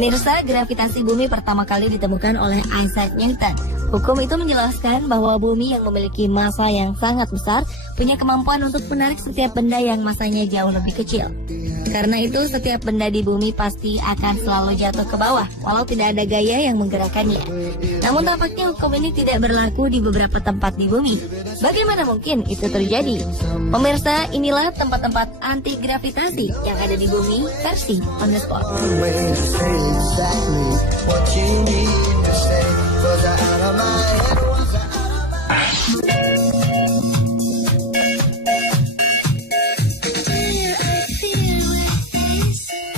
Pemirsa, gravitasi bumi pertama kali ditemukan oleh Isaac Newton. Hukum itu menjelaskan bahwa bumi yang memiliki massa yang sangat besar punya kemampuan untuk menarik setiap benda yang massanya jauh lebih kecil. Karena itu, setiap benda di bumi pasti akan selalu jatuh ke bawah, walau tidak ada gaya yang menggerakkannya. Namun tampaknya hukum ini tidak berlaku di beberapa tempat di bumi. Bagaimana mungkin itu terjadi? Pemirsa, inilah tempat-tempat anti gravitasi yang ada di bumi versi On The Spot.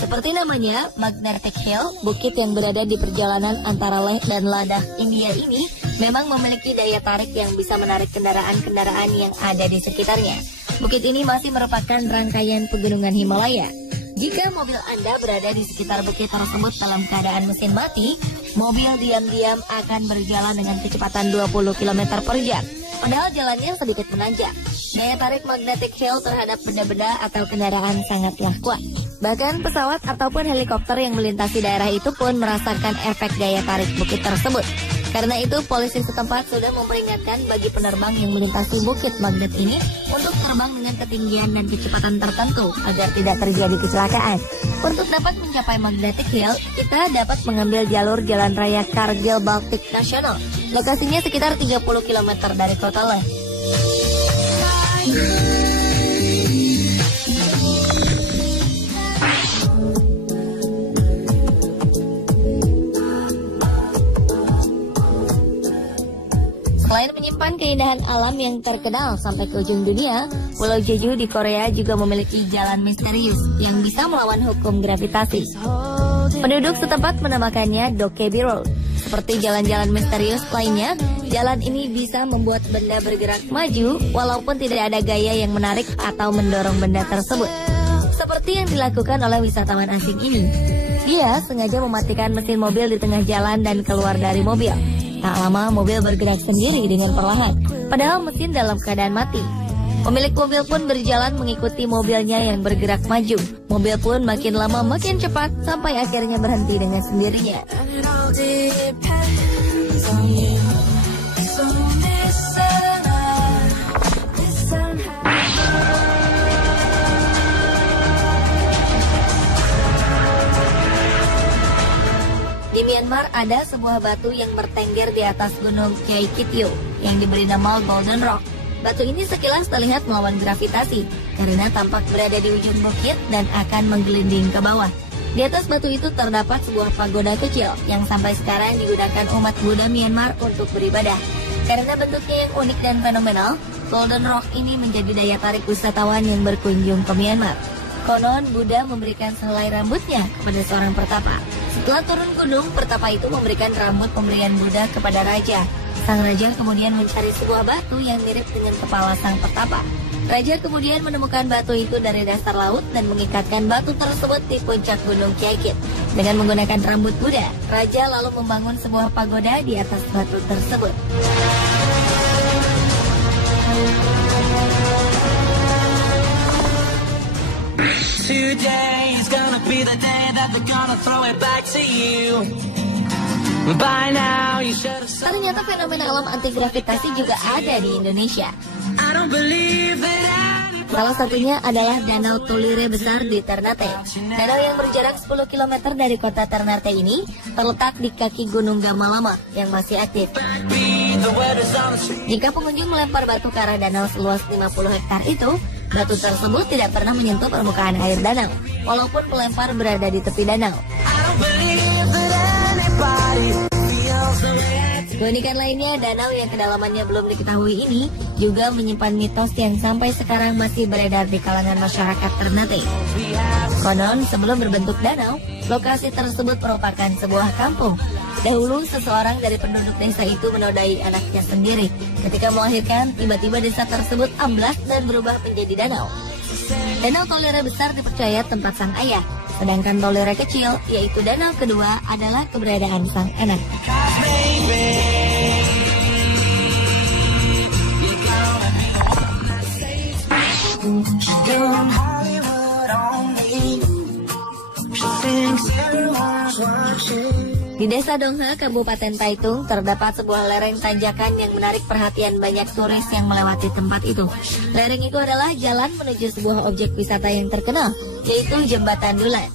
Seperti namanya, Magnetic Hill, bukit yang berada di perjalanan antara Leh dan Ladakh, India ini memang memiliki daya tarik yang bisa menarik kendaraan-kendaraan yang ada di sekitarnya. Bukit ini masih merupakan rangkaian pegunungan Himalaya. Jika mobil Anda berada di sekitar bukit tersebut dalam keadaan mesin mati, mobil diam-diam akan berjalan dengan kecepatan 20 km per jam. Padahal jalannya sedikit menanjak. Daya tarik Magnetic Hill terhadap benda-benda atau kendaraan sangatlah kuat. Bahkan pesawat ataupun helikopter yang melintasi daerah itu pun merasakan efek daya tarik bukit tersebut. Karena itu, polisi setempat sudah memperingatkan bagi penerbang yang melintasi bukit magnet ini untuk terbang dengan ketinggian dan kecepatan tertentu agar tidak terjadi kecelakaan. Untuk dapat mencapai Magnetic Hill, kita dapat mengambil jalur jalan raya Kargil Baltic National. Lokasinya sekitar 30 km dari kota Leh. Selain menyimpan keindahan alam yang terkenal sampai ke ujung dunia, Pulau Jeju di Korea juga memiliki jalan misterius yang bisa melawan hukum gravitasi. Penduduk setempat menamakannya Dokkaebi Road. Seperti jalan-jalan misterius lainnya, jalan ini bisa membuat benda bergerak maju walaupun tidak ada gaya yang menarik atau mendorong benda tersebut. Seperti yang dilakukan oleh wisatawan asing ini. Dia sengaja mematikan mesin mobil di tengah jalan dan keluar dari mobil. Tak lama mobil bergerak sendiri dengan perlahan, padahal mesin dalam keadaan mati. Pemilik mobil pun berjalan mengikuti mobilnya yang bergerak maju. Mobil pun makin lama makin cepat sampai akhirnya berhenti dengan sendirinya. Di Myanmar ada sebuah batu yang bertengger di atas gunung Kaikityo yang diberi nama Golden Rock. Batu ini sekilas terlihat melawan gravitasi karena tampak berada di ujung bukit dan akan menggelinding ke bawah. Di atas batu itu terdapat sebuah pagoda kecil yang sampai sekarang digunakan umat Buddha Myanmar untuk beribadah. Karena bentuknya yang unik dan fenomenal, Golden Rock ini menjadi daya tarik wisatawan yang berkunjung ke Myanmar. Konon Buddha memberikan sehelai rambutnya kepada seorang pertapa. Setelah turun gunung, pertapa itu memberikan rambut pemberian Buddha kepada raja. Sang raja kemudian mencari sebuah batu yang mirip dengan kepala sang pertapa. Raja kemudian menemukan batu itu dari dasar laut dan mengikatkan batu tersebut di puncak gunung Kaikit. Dengan menggunakan rambut Buddha, raja lalu membangun sebuah pagoda di atas batu tersebut. Today is gonna be the day that they're gonna throw it back to you. Ternyata fenomena alam anti gravitasi juga ada di Indonesia. Salah satunya adalah Danau Tolire besar di Ternate. Danau yang berjarak 10 km dari kota Ternate ini terletak di kaki Gunung Gamalama yang masih aktif. Jika pengunjung melempar batu ke arah danau seluas 50 hektar itu, batu tersebut tidak pernah menyentuh permukaan air danau, walaupun pelempar berada di tepi danau. Keunikan lainnya, danau yang kedalamannya belum diketahui ini juga menyimpan mitos yang sampai sekarang masih beredar di kalangan masyarakat Ternate. Konon, sebelum berbentuk danau, lokasi tersebut merupakan sebuah kampung. Dahulu, seseorang dari penduduk desa itu menodai anaknya sendiri. Ketika melahirkan, tiba-tiba desa tersebut amblas dan berubah menjadi danau. Danau Tolire besar dipercaya tempat sang ayah, sedangkan Tolire kecil, yaitu danau kedua, adalah keberadaan sang anak. Di Desa Donghe, Kabupaten Taitung, terdapat sebuah lereng tanjakan yang menarik perhatian banyak turis yang melewati tempat itu. Lereng itu adalah jalan menuju sebuah objek wisata yang terkenal, yaitu Jembatan Dulan.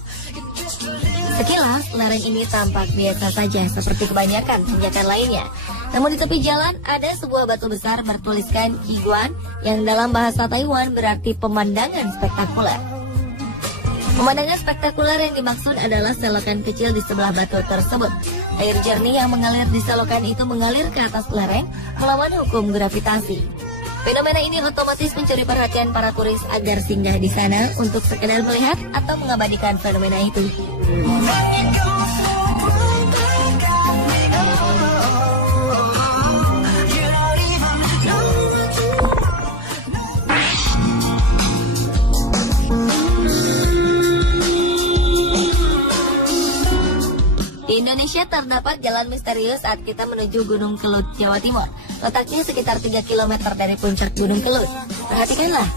Sekilas, lereng ini tampak biasa saja seperti kebanyakan tanjakan lainnya. Namun di tepi jalan ada sebuah batu besar bertuliskan Kiguan yang dalam bahasa Taiwan berarti pemandangan spektakuler. Pemandangan spektakuler yang dimaksud adalah selokan kecil di sebelah batu tersebut. Air jernih yang mengalir di selokan itu mengalir ke atas lereng melawan hukum gravitasi. Fenomena ini otomatis mencuri perhatian para turis agar singgah di sana untuk sekedar melihat atau mengabadikan fenomena itu. Di Indonesia terdapat jalan misterius saat kita menuju Gunung Kelut, Jawa Timur. Letaknya sekitar 3 km dari puncak Gunung Kelut. Perhatikanlah,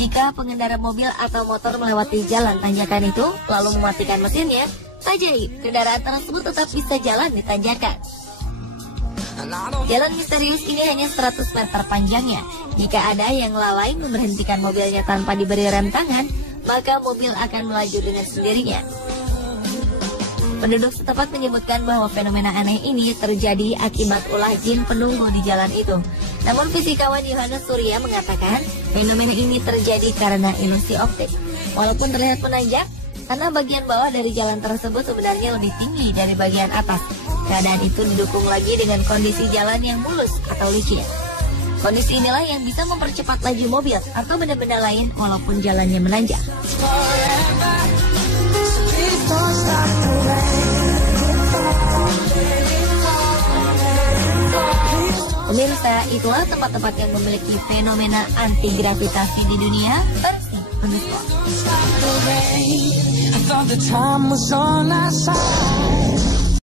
jika pengendara mobil atau motor melewati jalan tanjakan itu, lalu mematikan mesinnya, ajaib, kendaraan tersebut tetap bisa jalan di tanjakan. Jalan misterius ini hanya 100 meter panjangnya. Jika ada yang lalai memberhentikan mobilnya tanpa diberi rem tangan, maka mobil akan melaju dengan sendirinya. Penduduk setempat menyebutkan bahwa fenomena aneh ini terjadi akibat ulah jin penunggu di jalan itu. Namun fisikawan Yohanes Surya mengatakan fenomena ini terjadi karena ilusi optik. Walaupun terlihat menanjak, karena bagian bawah dari jalan tersebut sebenarnya lebih tinggi dari bagian atas. Keadaan itu didukung lagi dengan kondisi jalan yang mulus atau licin. Kondisi inilah yang bisa mempercepat laju mobil atau benda-benda lain walaupun jalannya menanjak. Pemirsa, itulah tempat-tempat yang memiliki fenomena anti-gravitasi di dunia versi Uniswap.